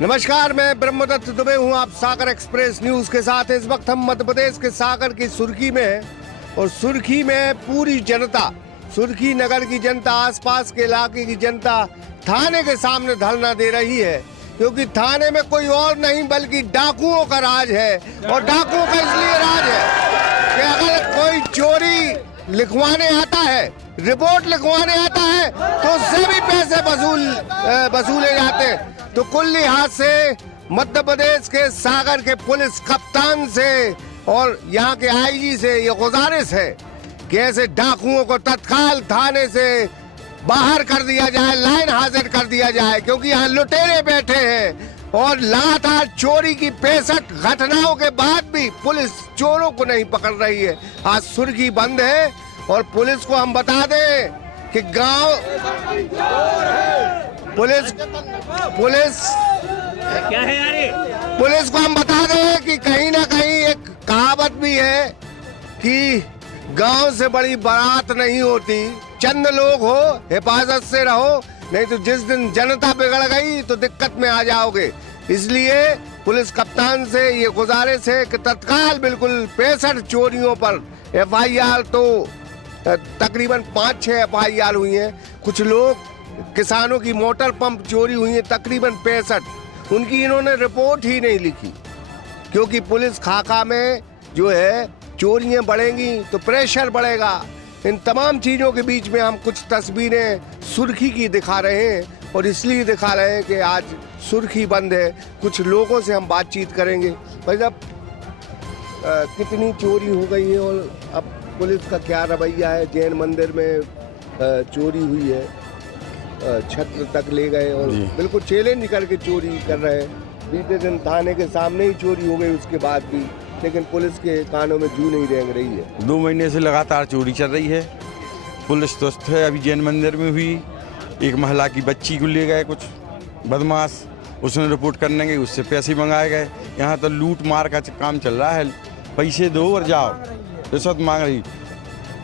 नमस्कार, मैं ब्रह्मदत्त दुबे हूँ। आप सागर एक्सप्रेस न्यूज के साथ। इस वक्त हम मध्य प्रदेश के सागर की सुर्खी में हैं और सुर्खी में पूरी जनता, सुर्खी नगर की जनता, आसपास के इलाके की जनता थाने के सामने धरना दे रही है, क्योंकि थाने में कोई और नहीं बल्कि डाकुओं का राज है। और डाकुओं का इसलिए राज है कि अगर कोई चोरी लिखवाने आता है, रिपोर्ट लिखवाने आता है, तो उससे भी पैसे वसूले जाते हैं। तो कुल लिहाज से मध्य प्रदेश के सागर के पुलिस कप्तान से और यहाँ के आईजी से ये गुजारिश है कि ऐसे डाकुओं को तत्काल थाने से बाहर कर दिया जाए, लाइन हाजिर कर दिया जाए, क्योंकि यहाँ लुटेरे बैठे हैं। और लगातार चोरी की 65 घटनाओं के बाद भी पुलिस चोरों को नहीं पकड़ रही है। आज सुर्खी बंद है और पुलिस को हम बता दें कि गांव पुलिस क्या है यार, पुलिस को हम बता दें कि कहीं ना कहीं एक कहावत भी है कि गांव से बड़ी बारात नहीं होती, चंद लोग हो हिफाजत से रहो, नहीं तो जिस दिन जनता बिगड़ गई तो दिक्कत में आ जाओगे। इसलिए पुलिस कप्तान से ये गुजारिश है कि तत्काल बिल्कुल 65 चोरियों पर FIR, तो तकरीबन 5-6 FIR हुई हैं। कुछ लोग किसानों की मोटर पंप चोरी हुई है तकरीबन 65, उनकी इन्होंने रिपोर्ट ही नहीं लिखी, क्योंकि पुलिस खाका में जो है चोरियां बढ़ेंगी तो प्रेशर बढ़ेगा। इन तमाम चीजों के बीच में हम कुछ तस्वीरें सुर्खी की दिखा रहे हैं, और इसलिए दिखा रहे हैं कि आज सुर्खी बंद है। कुछ लोगों से हम बातचीत करेंगे। भाई साहब, कितनी चोरी हो गई है और अब पुलिस का क्या रवैया है? जैन मंदिर में चोरी हुई है, छत्र तक ले गए और बिल्कुल चैलेंज करके चोरी कर रहे हैं। बीते दिन थाने के सामने ही चोरी हो गई, उसके बाद भी लेकिन पुलिस के कानों में जू नहीं रेंग रही है। 2 महीने से लगातार चोरी चल रही है। पुलिस तुस्त है। अभी जैन मंदिर में हुई, एक महिला की बच्ची को ले गए कुछ बदमाश, उसने रिपोर्ट करने गई, उससे पैसे मंगाए गए। यहाँ तो लूट मार का काम चल रहा है, पैसे दो और जाओ, रिश्वत मांग रही।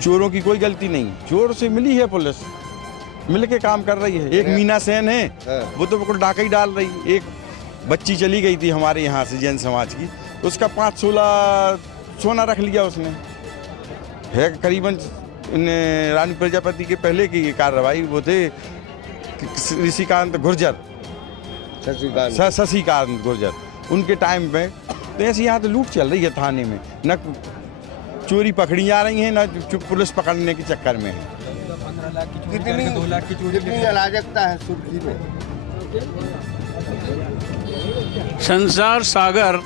चोरों की कोई गलती नहीं, चोर से मिली है पुलिस, मिल के काम कर रही है। एक मीना सेन है, वो तो बिल्कुल डाका ही डाल रही। एक बच्ची चली गई थी हमारे यहाँ से जैन समाज की, उसका 5-16 सोना रख लिया उसने। है करीबन रानी प्रजापति के पहले की कार्रवाई, वो थे ऋषिकांत गुर्जर, शशिकांत गुर्जर, उनके टाइम पे। तो ऐसे यहाँ तो लूट चल रही है थाने में, न चोरी पकड़ी जा रही है, न पुलिस पकड़ने के चक्कर में है। 15 लाख की चोरी, 2 लाख की चोरी। कितनी अराजकता है सुर्खी में। संसार सागर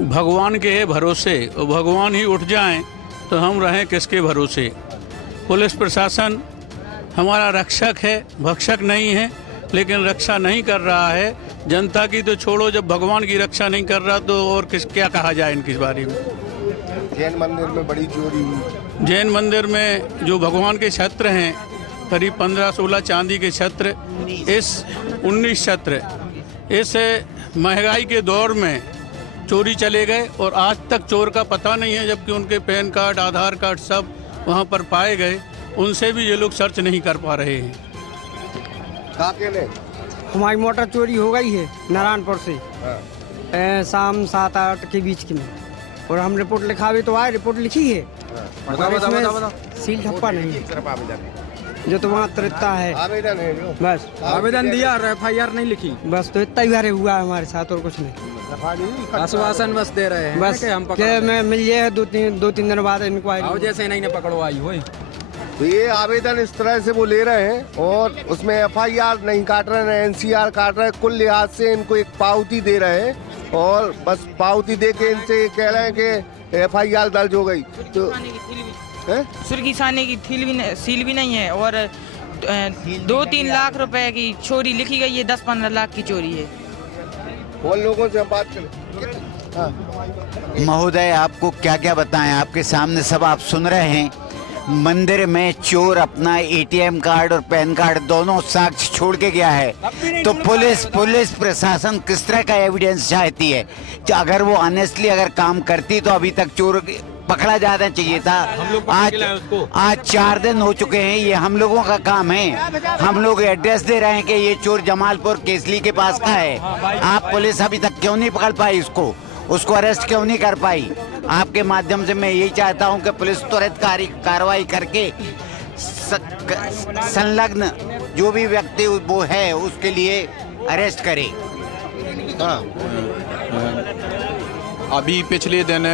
भगवान के भरोसे, और भगवान ही उठ जाएं तो हम रहें किसके भरोसे। पुलिस प्रशासन हमारा रक्षक है, भक्षक नहीं है, लेकिन रक्षा नहीं कर रहा है जनता की। तो छोड़ो, जब भगवान की रक्षा नहीं कर रहा तो और क्या कहा जाए इनके बारे में। जैन मंदिर में बड़ी चोरी हुई। जैन मंदिर में जो भगवान के छत्र हैं, करीब 15-16 चांदी के छत्र, 19 छत्र, इस महंगाई के दौर में चोरी चले गए और आज तक चोर का पता नहीं है, जबकि उनके पैन कार्ड, आधार कार्ड सब वहां पर पाए गए। उनसे भी ये लोग सर्च नहीं कर पा रहे हैं। हमारी मोटर चोरी हो गई है नारायणपुर से, शाम 7-8 के बीच की में, और हम रिपोर्ट लिखावे तो आए, रिपोर्ट लिखी है, सील ठप्पा नहीं है, जो तो वहाँ तरीता है। आवेदन है जो बस आवेदन दिया और FIR नहीं लिखी, बस तो इतना ही बारे हुआ है हमारे साथ, और कुछ नहीं। आश्वासन बस दे रहे हैं बस कि हम के मैं मिल जाए 2-3 दिन बाद इंक्वायरी, जैसे नहीं पकड़वाई हुई। तो ये आवेदन इस तरह से वो ले रहे हैं और उसमें FIR नहीं काट रहे हैं, NCR काट रहे हैं। कुल लिहाज से इनको एक पावती दे रहे हैं और बस पावती दे के इनसे कह रहे हैं कि FIR दर्ज हो गई। तो सुर्खी थाने की सील भी नहीं है और 2-3 लाख रुपए की चोरी लिखी गई है, 10-15 लाख की चोरी है। और लोगों से हम बात करें। महोदय, आपको क्या क्या बताएं, आपके सामने सब आप सुन रहे हैं। मंदिर में चोर अपना ATM कार्ड और पैन कार्ड दोनों साक्ष्य छोड़ के गया है, तो पुलिस प्रशासन किस तरह का एविडेंस चाहती है? अगर वो ऑनेस्टली अगर काम करती तो अभी तक चोर पकड़ा जाना चाहिए था। आज 4 दिन हो चुके हैं, ये हम लोगों का काम है। हम लोग एड्रेस दे रहे हैं कि ये चोर जमालपुर केसली के पास का है। आप पुलिस अभी तक क्यों नहीं पकड़ पाई उसको अरेस्ट क्यों नहीं कर पाई? आपके माध्यम से मैं यही चाहता हूं कि पुलिस तुरंत कार्रवाई करके संलग्न जो भी व्यक्ति वो है उसके लिए अरेस्ट करे। अभी पिछले दिन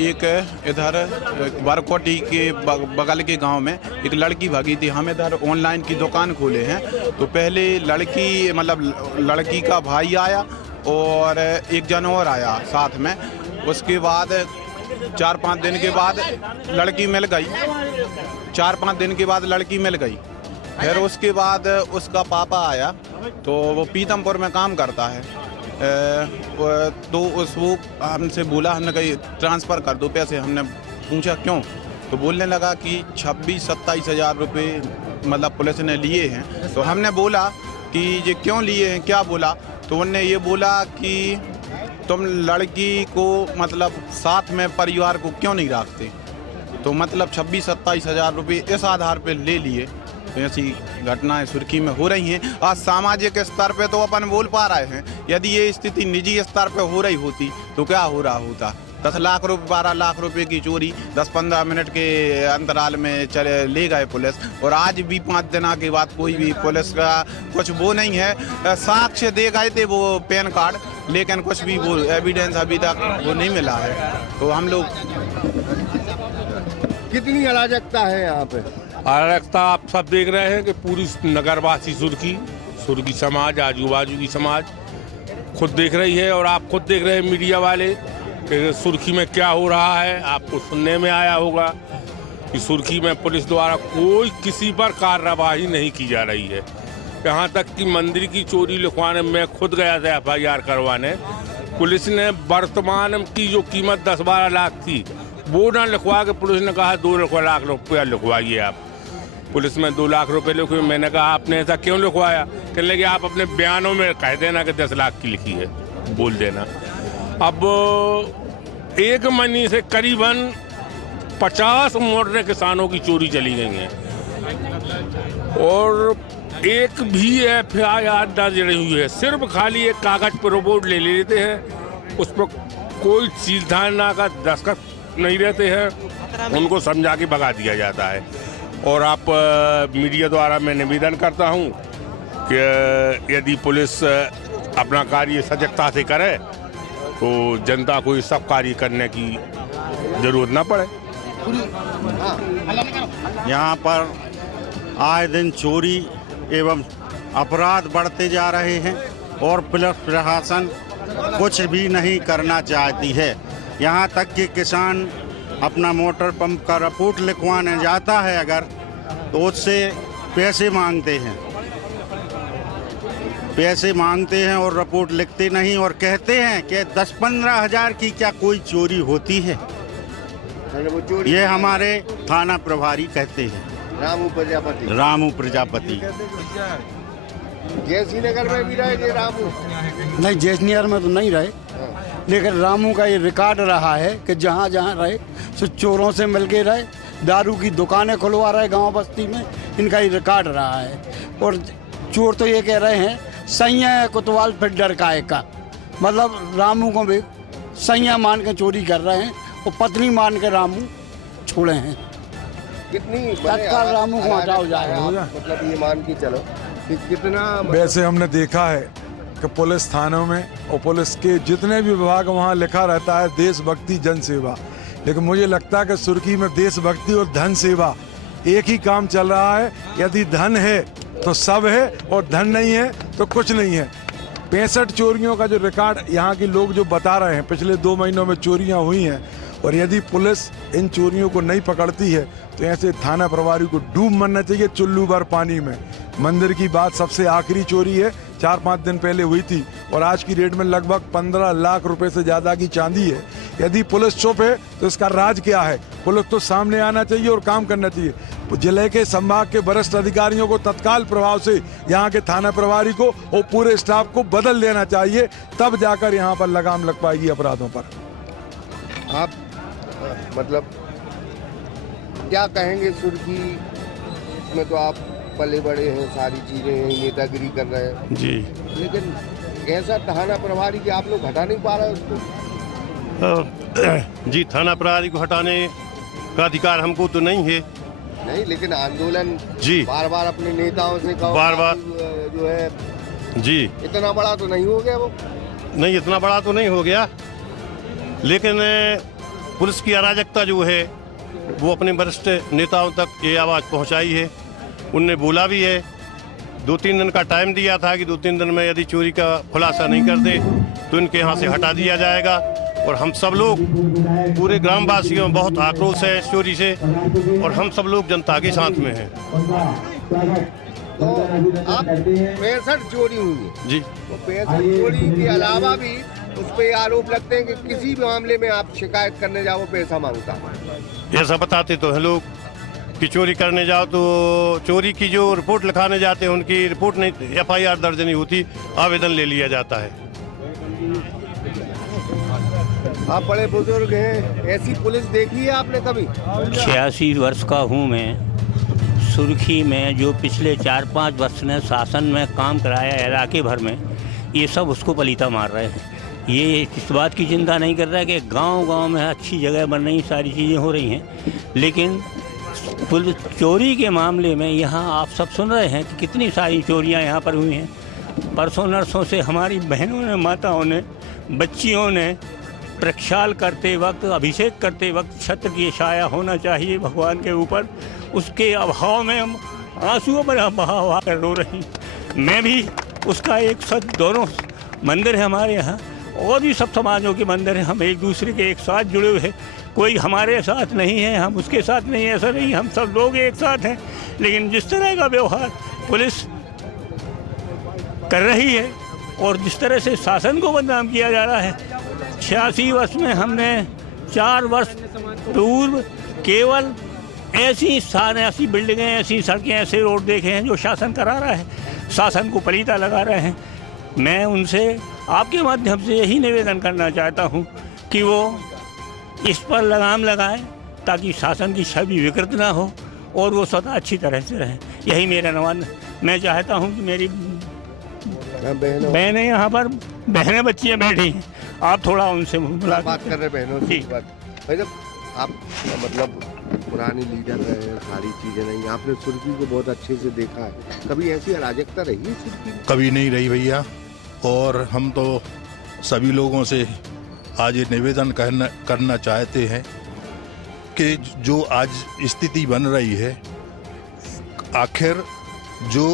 एक इधर बरकोटी के बगल के गांव में एक लड़की भागी थी। हम इधर ऑनलाइन की दुकान खोले हैं, तो पहले लड़की का भाई आया और एक जन और आया साथ में। उसके बाद 4-5 दिन के बाद लड़की मिल गई। 4-5 दिन के बाद लड़की मिल गई। फिर उसके बाद उसका पापा आया, तो वो पीतमपुर में काम करता है। तो वो हमसे बोला, हमने कही ट्रांसफ़र कर दो पैसे। हमने पूछा क्यों, तो बोलने लगा कि 26-27 हज़ार रुपये मतलब पुलिस ने लिए हैं। तो हमने बोला कि ये क्यों लिए हैं, क्या बोला? तो उन्होंने ये बोला कि तुम लड़की को मतलब साथ में परिवार को क्यों नहीं रखते, तो मतलब 26-27 हज़ार रुपये इस आधार पर ले लिए। तो ऐसी घटनाएं सुर्खी में हो रही हैं। आज सामाजिक स्तर पे तो अपन बोल पा रहे हैं, यदि ये स्थिति निजी स्तर पे हो रही होती तो क्या हो रहा होता? 10 लाख रुपये 12 लाख रुपए की चोरी 10-15 मिनट के अंतराल में चले ले गए पुलिस, और आज भी 5 दिन के बाद कोई भी पुलिस का कुछ वो नहीं है। साक्ष्य दे गए थे वो पैन कार्ड, लेकिन कुछ भी वो एविडेंस अभी तक वो नहीं मिला है। तो हम लोग कितनी अराजकता है यहाँ पे? अराजकता आप सब देख रहे हैं कि पूरी नगरवासी सुर्खी समाज, आजू बाजू की समाज खुद देख रही है, और आप खुद देख रहे हैं मीडिया वाले कि सुर्खी में क्या हो रहा है। आपको सुनने में आया होगा कि सुर्खी में पुलिस द्वारा कोई किसी पर कार्रवाई नहीं की जा रही है। यहाँ तक कि मंदिर की चोरी लिखवाने मैं खुद गया था FIR करवाने, पुलिस ने वर्तमान की जो कीमत 10-12 लाख थी वो ना लिखवा के पुलिस ने कहा 2 लाख रुपया लिखवाइए आप। पुलिस में 2 लाख रुपए लिखे। मैंने कहा आपने ऐसा क्यों लिखवाया? कहने लगे आप अपने बयानों में कह देना कि 10 लाख की लिखी है, बोल देना। अब 1 महीने से करीबन 50 मोटरें किसानों की चोरी चली गई हैं, और एक भी FIR न जड़ी हुई है। सिर्फ खाली एक कागज पर रिपोर्ट ले लेते हैं, उस पर कोई सीधा का दस्तखत नहीं रहते हैं, उनको समझा के भगा दिया जाता है। और आप मीडिया द्वारा मैं निवेदन करता हूं कि यदि पुलिस अपना कार्य सजगता से करे तो जनता को ये सब कार्य करने की जरूरत ना पड़े। यहाँ पर आए दिन चोरी एवं अपराध बढ़ते जा रहे हैं, और पुलिस प्रशासन कुछ भी नहीं करना चाहती है। यहाँ तक कि किसान अपना मोटर पंप का रिपोर्ट लिखवाने जाता है अगर, तो उससे पैसे मांगते हैं और रिपोर्ट लिखते नहीं, और कहते हैं कि 10-15 हज़ार की क्या कोई चोरी होती है। ये हमारे थाना प्रभारी कहते हैं, रामू प्रजापति। जैसी नगर में भी रहे ये रामू? नहीं, जैसी नगर में तो नहीं रहे, लेकिन रामू का ये रिकॉर्ड रहा है कि जहाँ जहाँ रहे सो चोरों से मिल के रहे, दारू की दुकानें खुलवा रहे गांव बस्ती में, इनका ये रिकॉर्ड रहा है। और चोर तो ये कह रहे हैं सैया कोतवाल फिर डर का है का, मतलब रामू को भी सैया मान के चोरी कर रहे हैं और पत्नी मान के रामू छोड़े हैं। कितनी तत्काल रामू को हटाओ जाएगा, मतलब ये मान के चलो कि कितना। वैसे हमने देखा है कि पुलिस थानों में और पुलिस के जितने भी विभाग वहाँ लिखा रहता है देशभक्ति जन सेवा, लेकिन मुझे लगता है कि सुर्खी में देशभक्ति और धन सेवा एक ही काम चल रहा है। यदि धन है तो सब है, और धन नहीं है तो कुछ नहीं है। 65 चोरियों का जो रिकॉर्ड यहाँ के लोग जो बता रहे हैं, पिछले 2 महीनों में चोरियाँ हुई हैं, और यदि पुलिस इन चोरियों को नहीं पकड़ती है तो ऐसे थाना प्रभारी को डूब मरना चाहिए चुल्लू भर पानी में। मंदिर की बात सबसे आखिरी चोरी है, 4-5 दिन पहले हुई थी, और आज की रेट में लगभग 15 लाख रुपए से ज़्यादा की चांदी है। यदि पुलिस चुप है तो इसका राज क्या है? पुलिस तो सामने आना चाहिए और काम करना चाहिए। जिले के संभाग के वरिष्ठ अधिकारियों को तत्काल प्रभाव से यहाँ के थाना प्रभारी को और पूरे स्टाफ को बदल देना चाहिए, तब जाकर यहाँ पर लगाम लग पाएगी अपराधों पर। आप मतलब क्या कहेंगे सुर्खी में तो आप पले बड़े हैं, सारी चीजें हैं, नेतागिरी कर रहे हैं जी, लेकिन ऐसा थाना प्रभारी कि आप लोग हटा नहीं पा रहे उसको? जी, थाना प्रभारी को हटाने का अधिकार हमको तो नहीं है। नहीं, लेकिन आंदोलन जी, बार बार अपने नेताओं से कहो, बार जो है जी, इतना बड़ा तो नहीं हो गया वो? नहीं, इतना बड़ा तो नहीं हो गया, लेकिन पुलिस की अराजकता जो है वो अपने वरिष्ठ नेताओं तक ये आवाज़ पहुंचाई है। उनने बोला भी है, 2-3 दिन का टाइम दिया था कि 2-3 दिन में यदि चोरी का खुलासा नहीं करते तो इनके यहाँ से हटा दिया जाएगा। और हम सब लोग पूरे ग्रामवासियों में बहुत आक्रोश है इस चोरी से, और हम सब लोग जनता के साथ में हैं। तो आप 65 चोरी हुई है जी, तो 65 चोरी के अलावा भी उस पे आरोप लगते हैं कि किसी भी मामले में आप शिकायत करने जाओ पैसा मांगता है। ऐसा बताते तो हैं लोग कि चोरी करने जाओ तो चोरी की जो रिपोर्ट लिखाने जाते हैं उनकी रिपोर्ट नहीं, FIR दर्ज नहीं होती, आवेदन ले लिया जाता है। आप बड़े बुजुर्ग हैं, ऐसी पुलिस देखी है आपने कभी? 86 वर्ष का हूँ मैं। सुर्खी में जो पिछले 4-5 वर्ष ने शासन में काम कराया इलाके भर में, ये सब उसको पलीता मार रहे हैं। ये इस बात की चिंता नहीं कर रहा है कि गांव-गांव में अच्छी जगह बन रही, सारी चीज़ें हो रही हैं, लेकिन पुलिस चोरी के मामले में यहाँ आप सब सुन रहे हैं कि कितनी सारी चोरियाँ यहाँ पर हुई हैं। परसों नरसों से हमारी बहनों ने, माताओं ने, बच्चियों ने प्रक्षाल करते वक्त, अभिषेक करते वक्त छत्र की छाया होना चाहिए भगवान के ऊपर, उसके अभाव में हम आंसुओं पर बहा कर रो रही। मैं भी उसका एक सच, दोनों मंदिर है हमारे यहाँ, और भी सब समाजों के मंदिर हैं, हम एक दूसरे के एक साथ जुड़े हुए हैं। कोई हमारे साथ नहीं है, हम उसके साथ नहीं है, ऐसा नहीं, हम सब लोग एक साथ हैं। लेकिन जिस तरह का व्यवहार पुलिस कर रही है और जिस तरह से शासन को बदनाम किया जा रहा है, 86 वर्ष में हमने 4 वर्ष पूर्व केवल ऐसी बिल्डिंगें, ऐसी सड़कें, ऐसे रोड देखे हैं जो शासन करा रहा है, शासन को पलीता लगा रहे हैं। मैं उनसे आपके माध्यम से यही निवेदन करना चाहता हूं कि वो इस पर लगाम लगाएं ताकि शासन की छवि विकृत ना हो और वो स्वतः अच्छी तरह से रहें। यही मेरा निवेदन। मैं चाहता हूं कि मेरी बहनें यहाँ पर, बहनें बच्चियाँ बैठी हैं, आप थोड़ा उनसे बात कर रहे बहनों से बात। भाई जब आप मतलब पुरानी लीडर रहे हैं, सारी चीजें नहीं, आपने सुर्खी को बहुत अच्छे से देखा है, कभी ऐसी अराजकता रही है सुर्खी में? कभी नहीं रही भैया, और हम तो सभी लोगों से आज ये निवेदन करना चाहते हैं कि जो आज स्थिति बन रही है, आखिर जो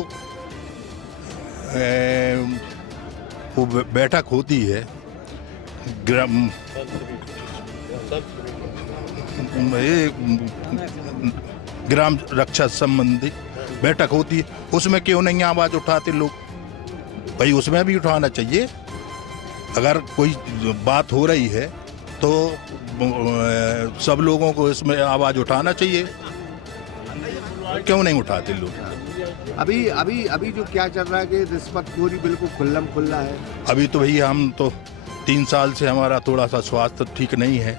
वो बैठक होती है ग्राम रक्षा संबंधी बैठक होती है, उसमें क्यों नहीं आवाज़ उठाते लोग? भाई उसमें भी उठाना चाहिए। अगर कोई बात हो रही है तो सब लोगों को इसमें आवाज़ उठाना चाहिए, क्यों नहीं उठाते लोग? अभी जो क्या चल रहा है कि रिश्वतखोरी बिल्कुल खुल्लम खुल्ला है। अभी तो भैया हम तो 3 साल से हमारा थोड़ा सा स्वास्थ्य ठीक नहीं है,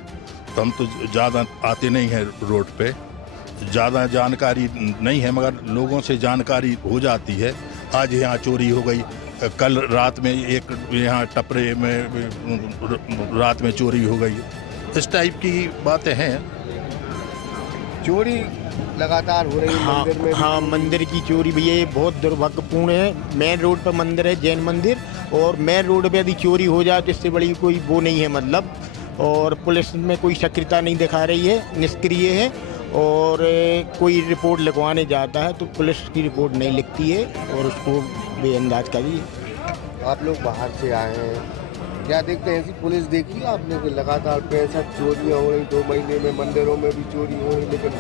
तो हम तो ज़्यादा आते नहीं हैं रोड पे, ज़्यादा जानकारी नहीं है, मगर लोगों से जानकारी हो जाती है। आज यहाँ चोरी हो गई, कल रात में एक यहाँ टपरे में रात में चोरी हो गई, इस टाइप की बातें हैं। चोरी लगातार हो रही है मंदिर में। हाँ, मंदिर की चोरी भैया ये बहुत दुर्भाग्यपूर्ण है। मेन रोड पर मंदिर है, जैन मंदिर, और मेन रोड पे यदि चोरी हो जाए तो इससे बड़ी कोई वो नहीं है मतलब। और पुलिस में कोई सक्रियता नहीं दिखा रही है, निष्क्रिय है। और कोई रिपोर्ट लिखवाने जाता है तो पुलिस की रिपोर्ट नहीं लिखती है और उसको बेअंदाज कर दी। आप लोग बाहर से आए हैं, क्या देखते हैं? ऐसी पुलिस देखी आपने कि लगातार 65 चोरियाँ हो रही, 2 महीने में मंदिरों में भी चोरी हो रही, लेकिन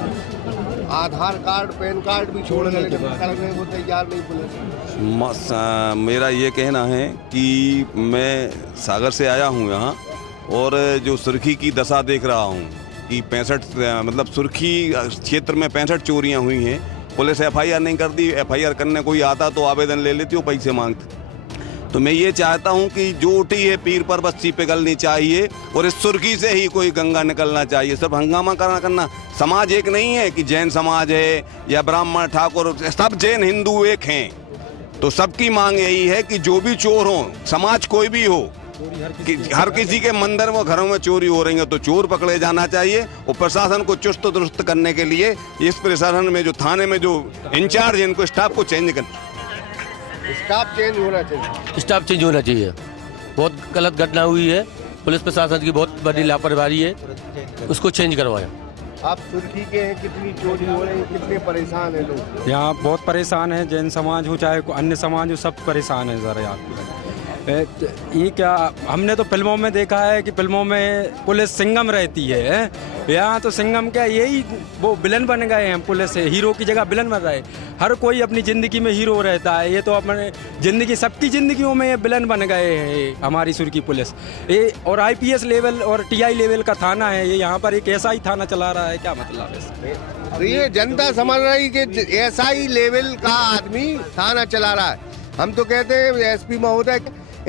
आधार कार्ड, पैन कार्ड भी छोड़ गए, लेकिन पकड़ने को तैयार नहीं पुलिस। मेरा ये कहना है कि मैं सागर से आया हूँ यहाँ, और जो सुर्खी की दशा देख रहा हूँ कि 65 मतलब सुर्खी क्षेत्र में 65 चोरियाँ हुई हैं। पुलिस FIR नहीं करती, FIR करने कोई आता तो आवेदन ले लेती, वो पैसे मांगते। तो तो मैं ये चाहता हूँ कि जो उठी है पीर पर बस्ती पिघलनी चाहिए और इस सुर्खी से ही कोई गंगा निकलना चाहिए। सिर्फ हंगामा करना समाज एक नहीं है कि जैन समाज है या ब्राह्मण ठाकुर, सब जैन हिंदू एक हैं। तो सबकी मांग यही है कि जो भी चोर हो, समाज कोई भी हो, कि हर किसी के मंदिर में घरों में चोरी हो रही है तो चोर पकड़े जाना चाहिए। और प्रशासन को चुस्त दुरुस्त करने के लिए इस प्रशासन में जो थाने में जो इंचार्ज है इनको स्टाफ को चेंज करना, स्टाफ चेंज होना चाहिए। स्टाफ चेंज होना चाहिए। बहुत गलत घटना हुई है, पुलिस प्रशासन की बहुत बड़ी लापरवाही है, उसको चेंज करवाएं। आप सुर्खी के हैं, कितनी चोरी हो रही है, कितने परेशान हैं लोग? यहाँ बहुत परेशान है, जैन समाज हो चाहे अन्य समाज हो, सब परेशान है ज़रा यहाँ। ये क्या हमने तो फिल्मों में देखा है कि फिल्मों में पुलिस सिंघम रहती है, यहाँ तो सिंघम क्या यही वो विलन बन गए हैं। पुलिस हीरो की जगह विलन बन रहे। हर कोई अपनी ज़िंदगी में हीरो रहता है, ये तो अपने ज़िंदगी सबकी ज़िंदगियों में ये विलन बन गए हैं हमारी सुर्खी पुलिस। ये और IPS लेवल और TI लेवल का थाना है, ये यहाँ पर एक ऐसा ही थाना चला रहा है, क्या मतलब है? तो ये जनता समझ रही कि SI लेवल का आदमी थाना चला रहा है। हम तो कहते हैं SP महोदय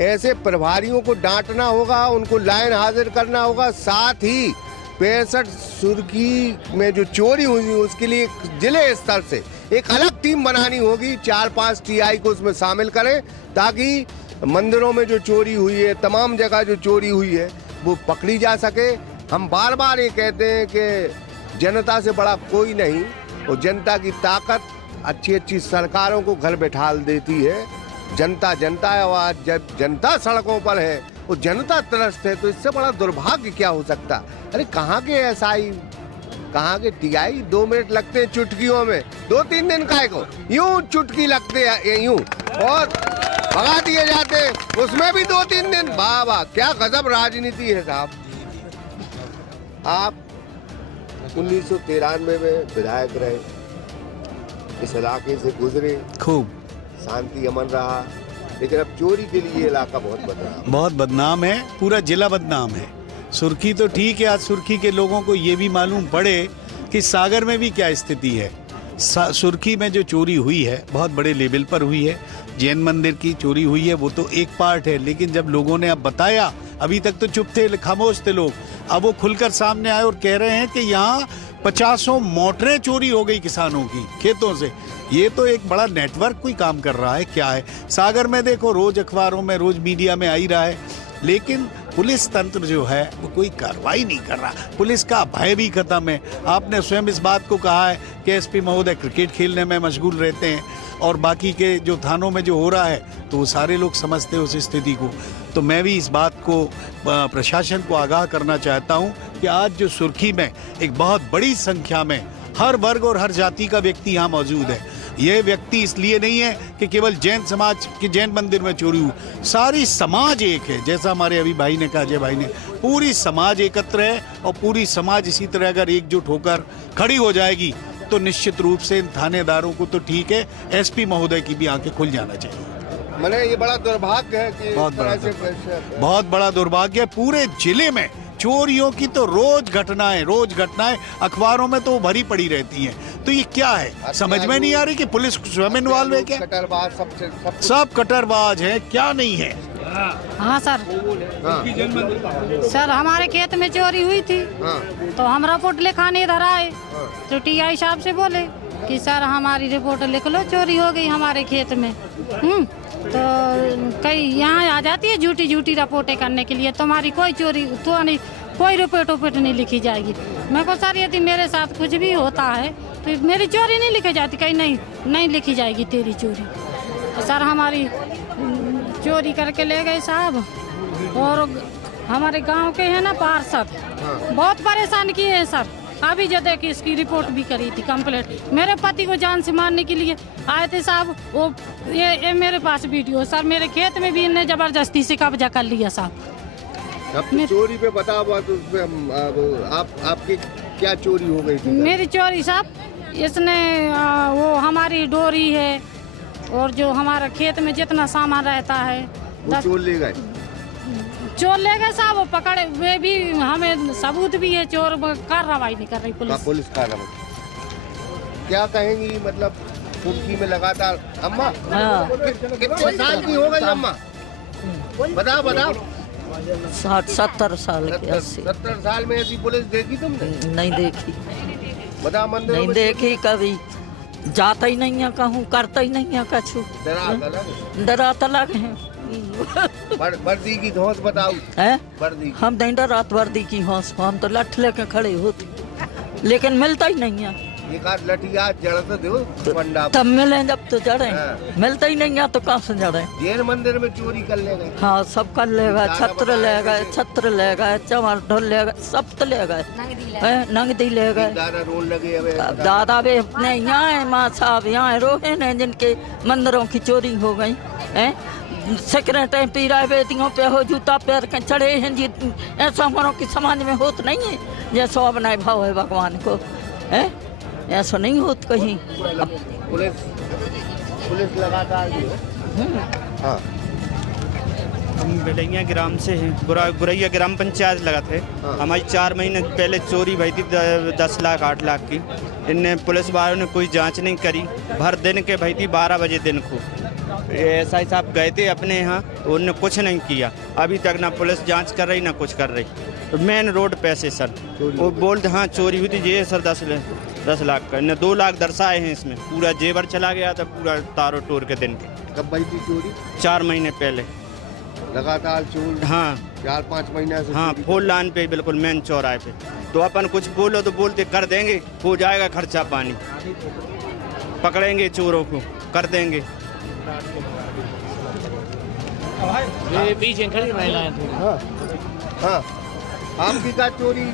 ऐसे प्रभारियों को डांटना होगा, उनको लाइन हाजिर करना होगा। साथ ही 65 सुर्खी में जो चोरी हुई उसके लिए जिले स्तर से एक अलग टीम बनानी होगी, 4-5 TI को उसमें शामिल करें ताकि मंदिरों में जो चोरी हुई है, तमाम जगह जो चोरी हुई है वो पकड़ी जा सके। हम बार बार ये कहते हैं कि जनता से बड़ा कोई नहीं, और जनता की ताकत अच्छी सरकारों को घर बैठा देती है। जनता है, और आज जब जनता सड़कों पर है और जनता त्रस्त है, तो इससे बड़ा दुर्भाग्य क्या हो सकता? अरे कहाँ के SI, कहाँ के TI? 2 मिनट लगते हैं चुटकियों में, 2-3 दिन काहे को यूं चुटकी लगते हैं यूं और भगा दिए जाते, उसमें भी 2-3 दिन। वाह वाह, क्या गजब राजनीति है साहब। आप 1993 में विधायक रहे, इस इलाके से गुजरे, खूब शांति अमन रहा, लेकिन अब चोरी के लिए इलाका बहुत बदनाम है। पूरा जिला बदनाम है। सुर्खी तो ठीक है, आज सुर्खी के लोगों को ये भी मालूम पड़े कि सागर में भी क्या स्थिति है। सुर्खी में जो चोरी हुई है बहुत बड़े लेवल पर हुई है। जैन मंदिर की चोरी हुई है, वो तो एक पार्ट है, लेकिन जब लोगों ने अब बताया, अभी तक तो चुप थे, खामोश थे लोग, अब वो खुलकर सामने आए और कह रहे हैं कि यहाँ 50 मोटरें चोरी हो गई किसानों की खेतों से। ये तो एक बड़ा नेटवर्क कोई काम कर रहा है। क्या है सागर में देखो, रोज अखबारों में, रोज मीडिया में आ ही रहा है, लेकिन पुलिस तंत्र जो है वो कोई कार्रवाई नहीं कर रहा। पुलिस का भय भी खत्म है। आपने स्वयं इस बात को कहा है कि SP महोदय क्रिकेट खेलने में मशगूल रहते हैं, और बाकी के जो थानों में जो हो रहा है तो वो सारे लोग समझते हैं उस स्थिति को। तो मैं भी इस बात को प्रशासन को आगाह करना चाहता हूँ कि आज जो सुर्खी में एक बहुत बड़ी संख्या में हर वर्ग और हर जाति का व्यक्ति यहाँ मौजूद है। ये व्यक्ति इसलिए नहीं है कि केवल जैन समाज के जैन मंदिर में चोरी हुई, सारी समाज एक है। जैसा हमारे अभी भाई ने कहा, अजय भाई ने, पूरी समाज एकत्र है, और पूरी समाज इसी तरह अगर एकजुट होकर खड़ी हो जाएगी तो निश्चित रूप से इन थानेदारों को तो ठीक है, SP महोदय की भी आंखें खुल जाना चाहिए। मैंने ये बड़ा दुर्भाग्य है कि बहुत बड़ा दुर्भाग्य है। पूरे जिले में चोरियों की तो रोज घटनाएं अखबारों में तो भरी पड़ी रहती हैं। तो ये क्या है, समझ में नहीं आ रही कि पुलिस स्वयं इन्वॉल्व है क्या? कटरबाज सब कटरबाज है, क्या नहीं है? हाँ सर, सर हमारे खेत में चोरी हुई थी, तो हम रिपोर्ट लिखाने इधर आए, तो TI साहब से बोले कि सर हमारी रिपोर्ट लिख लो, चोरी हो गई हमारे खेत में। तो कई यहाँ आ जाती है झूठी रिपोर्टें करने के लिए, तुम्हारी कोई चोरी तो नहीं, कोई रिपोर्ट नहीं लिखी जाएगी। मैं को सर यदि मेरे साथ कुछ भी होता है तो मेरी चोरी नहीं लिखी जाती, कहीं नहीं लिखी जाएगी तेरी चोरी। तो सर हमारी चोरी करके ले गए साहब, और हमारे गांव के हैं ना पार्षद, बहुत परेशान किए हैं सर। अभी जो देखी इसकी रिपोर्ट भी करी थी कंप्लेंट, मेरे पति को जान से मारने के लिए आए थे साहब। वो ये मेरे पास वीडियो सर, मेरे खेत में भी इन्हें जबरदस्ती से कब्जा कर लिया साहब। चोरी पे बता हुआ तो आपकी क्या चोरी हो गई थी? मेरी चोरी साहब, इसने वो हमारी डोरी है और जो हमारा खेत में जितना सामान रहता है चोर ले गए। चोर ले गए साहब, वो पकड़े हुए भी, हमें सबूत भी है, चोर कार्रवाई नहीं कर रही पुलिस कार्रवाई। क्या कहेंगी, मतलब सुर्खी में लगातार अम्मा कितने साल की हो गई अम्मा? बताओ बताओ। 60-70 साल के 80। 70 साल में ऐसी पुलिस देखी तुमने? नहीं देखी। बताओ मंदिर नहीं देखी कभी, जाता ही नहीं है कहूँ, करता ही नहीं है कछु। डराता लग है। वर्दी की धौंस बताओ है? वर्दी हम नहीं डरात वर्दी की हौस, हम तो लठ लेके खड़े होते, लेकिन मिलता ही नहीं है। एक आध लठिया जड़ तो दो पंडा तब मिले जब तो जड़े, मिलता ही नहीं है तो कहाँ से जड़े। जैन मंदिर में चोरी कर ले गए। हाँ सब कर ले गए, छत्र ले गए, छत्र ले गए, चमर ढोल ले गए, सब तो ले गए, नगदी ले गए। दादा वे अपने यहाँ है, माँ साहब यहाँ रोहे हैं जिनके मंदिरों की चोरी हो गई है। सिगरेटें पी रहे, बेटियों पे हो जूता पैर के चढ़े हैं जी। ऐसा हमारों की समाज में होत नहीं है, जैसा अपना भाव है भगवान को है, ऐसा नहीं होत कहीं। पुलिस लगातार हाँ। हम बेलैया ग्राम से हैं, गुरैया ग्राम पंचायत लगा थे। हमारी 4 महीने पहले चोरी भई थी 10 लाख 8 लाख की। इनने पुलिस वालों ने कोई जांच नहीं करी, भर दिन के भई थी 12 बजे दिन को। एसआई साहब गए थे अपने यहाँ, उन्होंने कुछ नहीं किया अभी तक, ना पुलिस जांच कर रही ना कुछ कर रही। मेन रोड पैसे सर वो बोलते हाँ चोरी हुई थी ये सर 10 लाख का, इन्हें 2 लाख दर्शाए हैं इसमें। पूरा जेवर चला गया था, पूरा तारो टोर के दिन के। कब भाई थी चोरी? 4 महीने पहले लगातार चोरी। हाँ 4-5 महीने से। हाँ फोर लाइन पे बिल्कुल मेन चौराहे पे। तो अपन कुछ बोलो तो बोलते कर देंगे, हो जाएगा खर्चा पानी, पकड़ेंगे चोरों को कर देंगे। ये पीछे खड़ी महिलाएं थी। हाँ आपकी का चोरी?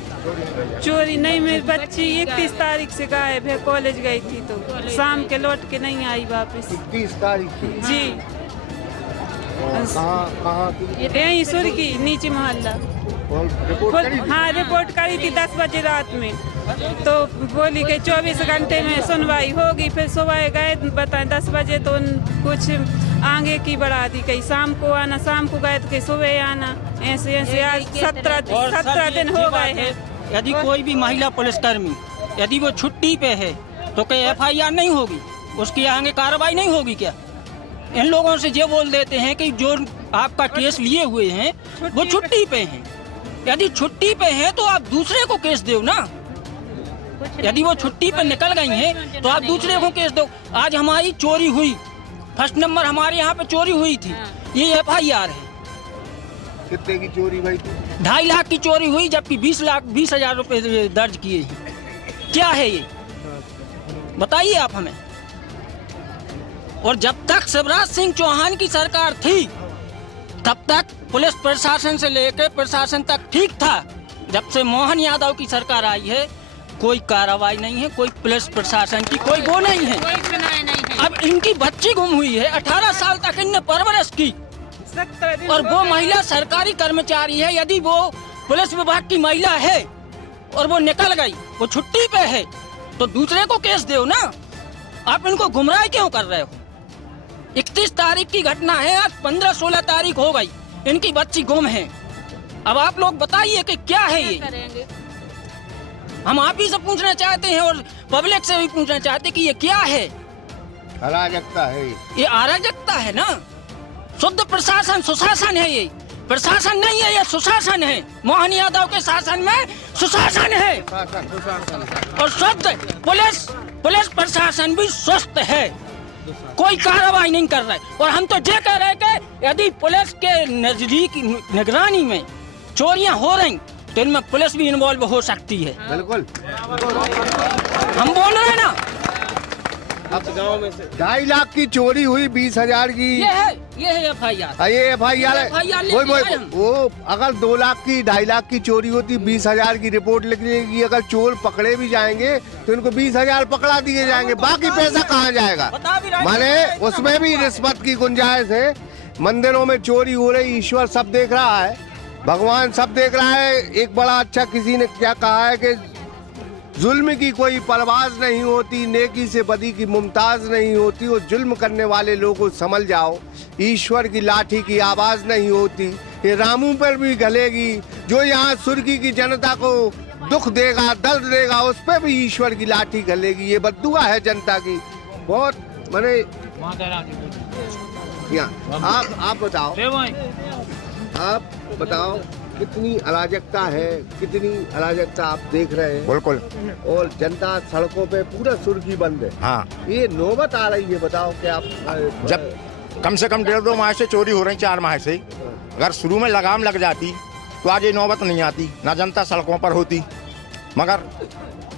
चोरी नहीं, मेरी बच्ची 31 तारीख से गायब है, कॉलेज गई थी तो शाम के लौट के नहीं आई वापस। 31 तारीख की? जी। कहाँ? यहीं सुर्खी नीचे मोहल्ला। हाँ रिपोर्ट करी थी 10 बजे रात में, तो बोली कि 24 घंटे में सुनवाई होगी। फिर सुबह गए बताएं 10 बजे तो कुछ आगे की बढ़ा दी, कहीं शाम को आना, शाम को गए तो कहीं सुबह आना, ऐसे ऐसे आज 17 दिन हो गए हैं। यदि कोई भी महिला पुलिसकर्मी यदि वो छुट्टी पे है तो क्या FIR नहीं होगी, उसकी आगे कार्रवाई नहीं होगी क्या? इन लोगों से ये बोल देते हैं कि जो आपका केस लिए हुए हैं वो छुट्टी पे हैं। यदि छुट्टी पे हैं तो आप दूसरे को केस दो ना। यदि वो छुट्टी पे निकल गई हैं तो आप दूसरे को केस दो। आज हमारी चोरी हुई, फर्स्ट नंबर हमारे यहाँ पे चोरी हुई थी, ये FIR है। कितने की चोरी भाई थी? 2.5 लाख की चोरी हुई, जबकि 20,000 रुपए दर्ज किए हैं। क्या है ये बताइए आप हमें। और जब तक शिवराज सिंह चौहान की सरकार थी तब तक पुलिस प्रशासन से लेकर प्रशासन तक ठीक था। जब से मोहन यादव की सरकार आई है कोई कार्रवाई नहीं है, कोई पुलिस प्रशासन की कोई वो नहीं है। अब इनकी बच्ची गुम हुई है, 18 साल तक इनने परवरिश की, और वो महिला सरकारी कर्मचारी है। यदि वो पुलिस विभाग की महिला है और वो निकल गई, वो छुट्टी पे है, तो दूसरे को केस दो ना। आप इनको गुमराह क्यों कर रहे हो? 31 तारीख की घटना है, आज 15-16 तारीख हो गई, इनकी बच्ची गुम है। अब आप लोग बताइए कि क्या है ये। हम आप ही से पूछना चाहते हैं और पब्लिक से भी पूछना चाहते हैं कि ये क्या है। अराजकता है ये अराजकता है ना। शुद्ध प्रशासन सुशासन है, ये प्रशासन नहीं है, ये सुशासन है। मोहन यादव के शासन में सुशासन है और शुद्ध पुलिस प्रशासन भी स्वस्थ है, कोई कार्रवाई नहीं कर रहे। और हम तो ये कह रहे हैं कि यदि पुलिस के नजदीक निगरानी में चोरियां हो रही तो इनमें पुलिस भी इन्वॉल्व हो सकती है। बिल्कुल हम बोल रहे हैं ना। अब गांव में से 2.5 लाख की चोरी हुई, 20,000 की ये है FIR। ये FIR है। वो अगर 2 लाख की 2.5 लाख की चोरी होती, 20,000 की रिपोर्ट लिखने। अगर चोर पकड़े भी जाएंगे तो इनको 20,000 पकड़ा दिए जाएंगे, बाकी पैसा कहाँ जाएगा? माने उसमें भी रिश्वत की गुंजाइश है। मंदिरों में चोरी हो रही, ईश्वर सब देख रहा है, भगवान सब देख रहा है। एक बड़ा अच्छा किसी ने क्या कहा है कि जुल्म की कोई परवाज नहीं होती, नेकी से बदी की मुमताज नहीं होती। वो जुल्म करने वाले लोगों को समझ जाओ, ईश्वर की लाठी की आवाज नहीं होती, ये रामू पर भी गलेगी। जो यहाँ सुर्गी की जनता को दुख देगा, दर्द देगा, उस पर भी ईश्वर की लाठी गलेगी। ये बद्दुआ है जनता की। बहुत माने आप बताओ। आप बताओ कितनी अराजकता है, कितनी अराजकता आप देख रहे हैं। बिल्कुल। और जनता सड़कों पे पूरा सुर्खी बंद है। हाँ, ये नौबत आ रही है, बताओ कि आप जब कम से कम 1.5-2 माह से चोरी हो रही, 4 माह से, अगर शुरू में लगाम लग जाती तो आज ये नौबत नहीं आती, ना जनता सड़कों पर होती। मगर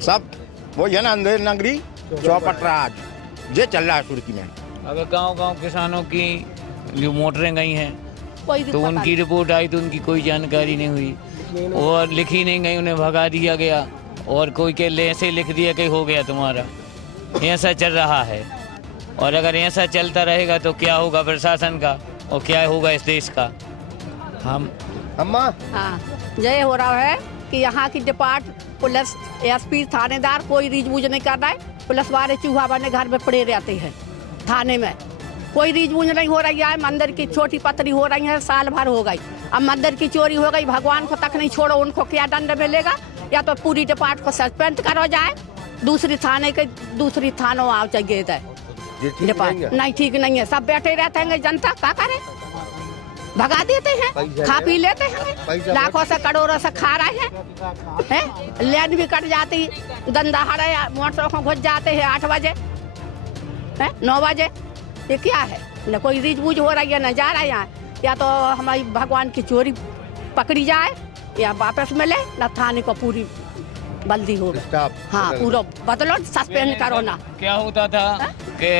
सब वो है ना, अंधेर नगरी चौपट राज, ये चल रहा है सुर्खी में। अगर गांव-गांव किसानों की जो मोटरें गई हैं तो उनकी रिपोर्ट आई तो उनकी कोई जानकारी नहीं हुई और लिखी नहीं गई, उन्हें भगा दिया गया और कोई के ऐसे लिख दिया कि हो गया तुम्हारा। ऐसा चल रहा है और अगर ऐसा चलता रहेगा तो क्या होगा प्रशासन का और क्या होगा इस देश का। हम अम्मा हाँ, यह हो रहा है कि यहाँ की डिपार्ट पुलिस एसपी थानेदार कोई रीझबूझ नहीं कर रहा है। पुलिस वाले चूहा बने घर में पड़े रहते हैं, थाने में कोई रीझबूझ नहीं हो रही है। मंदिर की छोटी पतरी हो रही है, साल भर हो गई। अब मंदिर की चोरी हो गई, भगवान को तक नहीं छोड़ो, उनको क्या दंड मिलेगा? या तो पूरी डिपार्ट को सस्पेंड करो जाए, दूसरी थानों आ चाहिए डिपार्ट। नहीं, ठीक नहीं है। सब बैठे रहते हैं, जनता क्या करे? भगा देते हैं, खा पी लेते हैं, लाखों से करोड़ों से खा रहे हैं। लेन भी कट जाती, दंदाहड़े मोटरों को घुस जाते हैं 8 बजे 9 बजे। ये क्या है? न कोई रीझबूझ हो रही है, न जा रहा है यहाँ। या तो हमारी भगवान की चोरी पकड़ी जाए या वापस मिले, न थाने को पूरी बल्दी हो। हाँ, पूरा बदलो, सस्पेंड करो ना। क्या होता था कि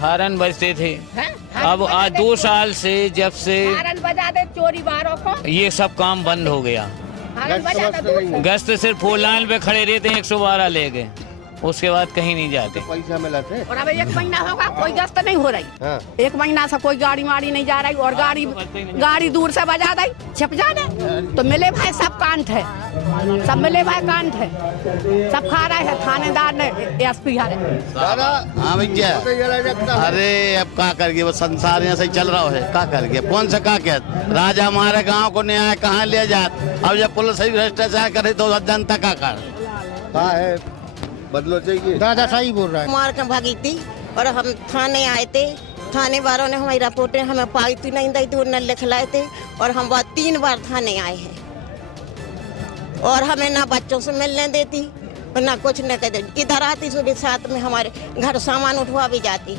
हारन बजते थे, अब आज 2 साल से जब से हारन बजा दे चोरी बारों को, ये सब काम बंद हो गया। गश्त सिर्फ फोर लाइन पे खड़े रहते हैं, 112 ले गए, उसके बाद कहीं नहीं जाते। पैसा मिला थे। और अब 1 महीना होगा कोई गश्त नहीं हो रही। हाँ। 1 महीना से कोई गाड़ी वाड़ी नहीं जा रही और गाड़ी दूर से बजा दी, छिप जाने तो मिले भाई सब कांट है, सब मिले भाई कांट है, सब खा रहे हैं थानेदार ने एसपी है। हाँ भैया, अरे अब क्या कर गए, वो संसार यहाँ से चल रहा है, क्या कर गए, कौन सा क्या क्या राजा हमारे गाँव को न्याय कहाँ ले जात। अब जब पुलिस ही भ्रष्टाचार करे तो जनता का कहाँ है? बदलो चाहिए। दादा सही बोल रहा है। मार के भागी थी और हम थाने आए थे, थाने वालों ने हमारी रिपोर्टें हमें पाई थी नहीं दी थी, उन्हें लिखलाए थे और हम 3 बार थाने आए हैं और हमें ना बच्चों से मिलने देती और ना कुछ न कहते। इधर आती सुबह 7 में हमारे घर सामान उठवा भी जाती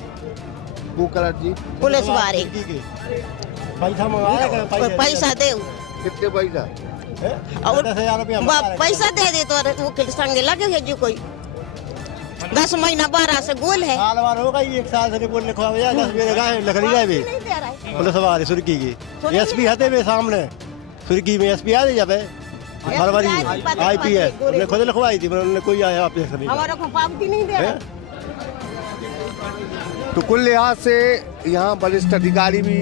पुलिस वाले। पैसा दे, कितने पैसा? पैसा दे दे तो वकील संग लगे है जो कोई 10 महीना 12 से गोल है। साल भर हो गई, 1 साल से रिपोर्ट लिखवा लकड़ी गए भी पुलिस वाले सुर्खी की एसपी हते में सामने सुर्खी में एसपी आ जब फरवरी IPS उन्होंने खुद लिखवाई थी, उन्होंने कोई आया हमारा को पावती नहीं दे रहा। तो कुल लिहाज से यहाँ वरिष्ठ अधिकारी भी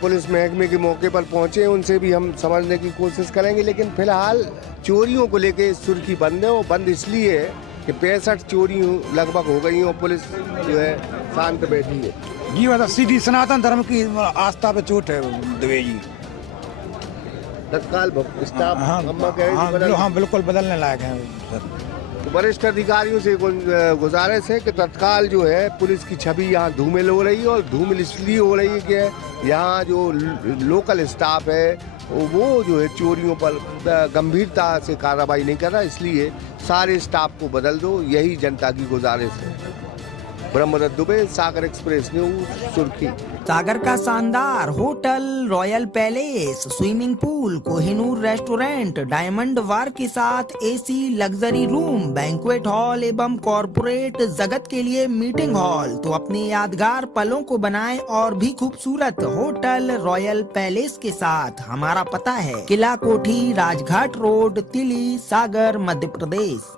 पुलिस महकमे के मौके पर पहुँचे, उनसे भी हम समझने की कोशिश करेंगे। लेकिन फिलहाल चोरियों को लेके सुर्खी बंद है। वो बंद इसलिए है कि 65 चोरी लगभग हो गई और पुलिस जो है शांत बैठी है। जी मतलब सीधी सनातन धर्म की आस्था पे चोट है दुबे जी। तत्काल स्टाफ हाँ बिल्कुल बदलने लायक है सर। वरिष्ठ अधिकारियों से गुजारिश है कि तत्काल जो है पुलिस की छवि यहाँ धूमिल हो रही है और धूमिल इसलिए हो रही है कि यहाँ जो लोकल स्टाफ है वो जो है चोरियों पर गंभीरता से कार्रवाई नहीं कर रहा, इसलिए सारे स्टाफ को बदल दो, यही जनता की गुजारिश है। ब्रह्मदत्त दुबे, सागर एक्सप्रेस न्यूज, सुर्खी। सागर का शानदार hotel, royal palace, swimming pool, Kohinoor restaurant, diamond bar के साथ AC luxury room, banquet hall एवं कॉर्पोरेट जगत के लिए मीटिंग हॉल। तो अपने यादगार पलों को बनाएं और भी खूबसूरत होटल रॉयल पैलेस के साथ। हमारा पता है किला कोठी, राजघाट रोड, तिली, सागर, मध्य प्रदेश।